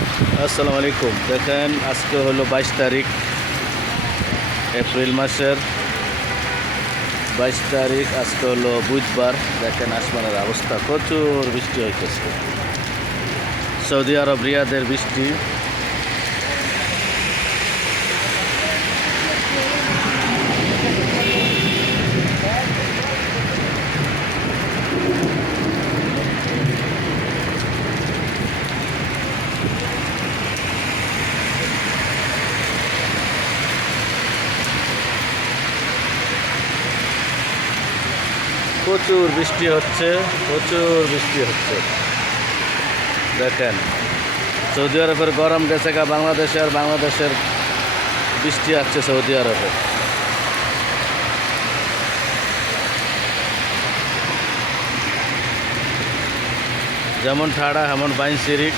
আসসালামু আলাইকুম। দেখেন আজকে হলো 22 তারিখ এপ্রিল মাসের 22 তারিখ। আজকে হলো বুধবার। দেখেন আসমানের অবস্থা, প্রচুর বৃষ্টি হইতেছে। সৌদি আরব রিয়াদের বৃষ্টি। প্রচুর বৃষ্টি হচ্ছে, প্রচুর বৃষ্টি হচ্ছে। দেখেন সৌদি আরবের গরম গেছে গা বাংলাদেশে, আর বাংলাদেশের বৃষ্টি আসছে সৌদি আরবে। যেমন ঠাড়া এমন বাইন সিরিক।